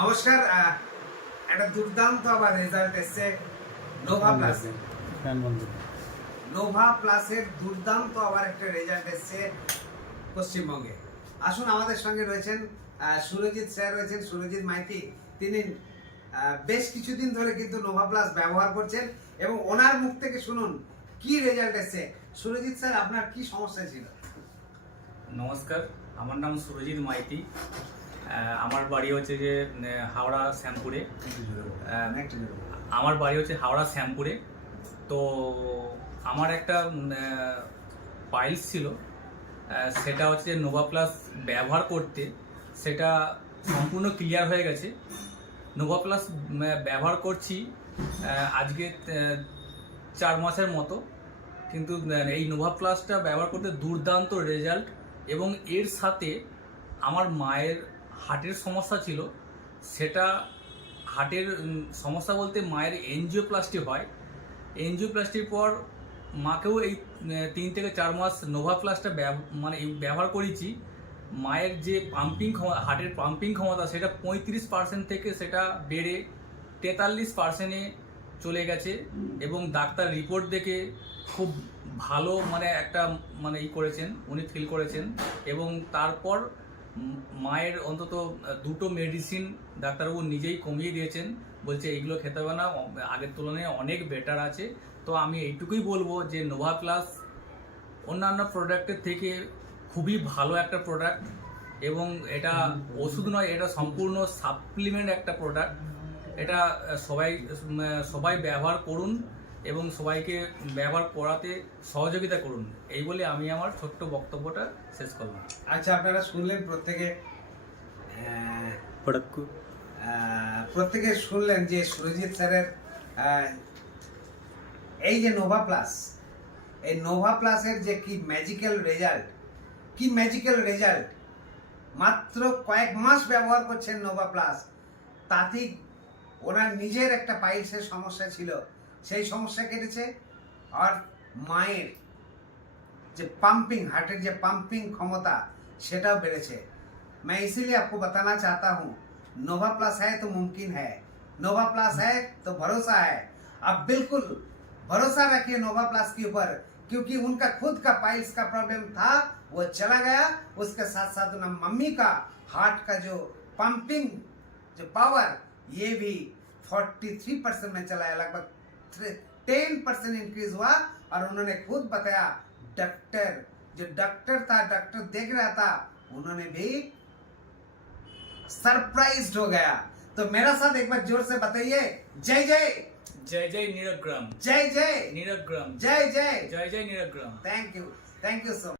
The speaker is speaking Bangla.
নমস্কার। একটা দুর্দান্ত আবার রেজাল্ট এসছে নোভা প্লাস। নোভা প্লাসের দুর্দান্ত আবার একটা রেজাল্ট এসছে পশ্চিমবঙ্গে। আসুন, আমাদের সঙ্গে রয়েছেন সুরজিৎ স্যার, রয়েছেন সুরজিৎ মাইতি। তিনি বেশ কিছুদিন ধরে কিন্তু নোভা প্লাস ব্যবহার করছেন এবং ওনার মুখ থেকে শুনুন কি রেজাল্ট এসছে। সুরজিৎ স্যার, আপনার কি সমস্যা ছিল? নমস্কার, আমার নাম সুরজিৎ মাইতি। আমার বাড়ি হচ্ছে যে হাওড়া শ্যামপুরে। তো আমার একটা পাইলস ছিল, সেটা হচ্ছে নোভা প্লাস ব্যবহার করতে সেটা সম্পূর্ণ ক্লিয়ার হয়ে গেছে। নোভা প্লাস ব্যবহার করছি আজকে 4 মাসের মতো, কিন্তু এই নোভা প্লাসটা ব্যবহার করতে দুর্দান্ত রেজাল্ট। এবং এর সাথে আমার মায়ের হার্টের সমস্যা ছিল, সেটা হার্টের সমস্যা বলতে মায়ের এনজিওপ্লাস্টি হয়। এনজিওপ্লাস্টির পর মাকেও এই 3 থেকে 4 মাস নোভা প্লাসটা ব্যবহার করেছি। মায়ের যে পাম্পিং ক্ষমতা, হার্টের পাম্পিং ক্ষমতা, সেটা 35% থেকে সেটা বেড়ে 43%-এ চলে গেছে। এবং ডাক্তার রিপোর্ট দেখে খুব ভালো একটা করেছেন, উনি ফিল করেছেন। এবং তারপর মায়ের অন্তত 2টো মেডিসিন ডাক্তারবাবু নিজেই কমিয়ে দিয়েছেন, বলছে এইগুলো খেতে হবে না, আগের তুলনায় অনেক বেটার আছে। তো আমি এইটুকুই বলবো যে নোভা প্লাস অন্যান্য প্রোডাক্টের থেকে খুবই ভালো একটা প্রোডাক্ট। এবং এটা ওষুধ নয়, এটা সম্পূর্ণ সাপ্লিমেন্ট একটা প্রোডাক্ট। এটা সবাই ব্যবহার করুন এবং সবাইকে ব্যবহার করাতে সহযোগিতা করুন, এই বলে আমি আমার ছোট্ট বক্তব্যটা শেষ করলাম। আচ্ছা, আপনারা শুনলেন প্রত্যেকে শুনলেন যে সুরজিৎ স্যারের এই যে নোভা প্লাস, এই নোভা প্লাসের যে কি ম্যাজিক্যাল রেজাল্ট, মাত্র কয়েক মাস ব্যবহার করছেন নোভা প্লাস, তাতেই ওনার নিজের একটা পাইলসের সমস্যা ছিল, সেই সমস্যা কেটেছে। আর মায়ের যে পাম্পিং, হার্টের যে পাম্পিং ক্ষমতা, সেটাও বেড়েছে। मैं इसीलिए आपको बताना चाहता हूँ, नोवा प्लस है तो मुमकिन है, नोवा प्लस है तो भरोसा है। आप बिल्कुल भरोसा रखिए नोवा प्लस के ऊपर, क्योंकि उनका खुद का पाइल्स का प्रॉब्लम था, वो चला गया। उसके साथ साथ उन मम्मी का हार्ट का जो पंपिंग जो पावर, ये भी 43% में चला है, लगभग 10% इंक्रीज हुआ। और उन्होंने खुद बताया, डॉक्टर देख रहा था, उन्होंने भी सरप्राइज्ड हो गया। तो मेरा साथ एक बार जोर से बताइए, जय जय जय जय नीरग्राम, जय जय नीरग्राम, जय जय जय जय नीरग्राम। Thank you so much.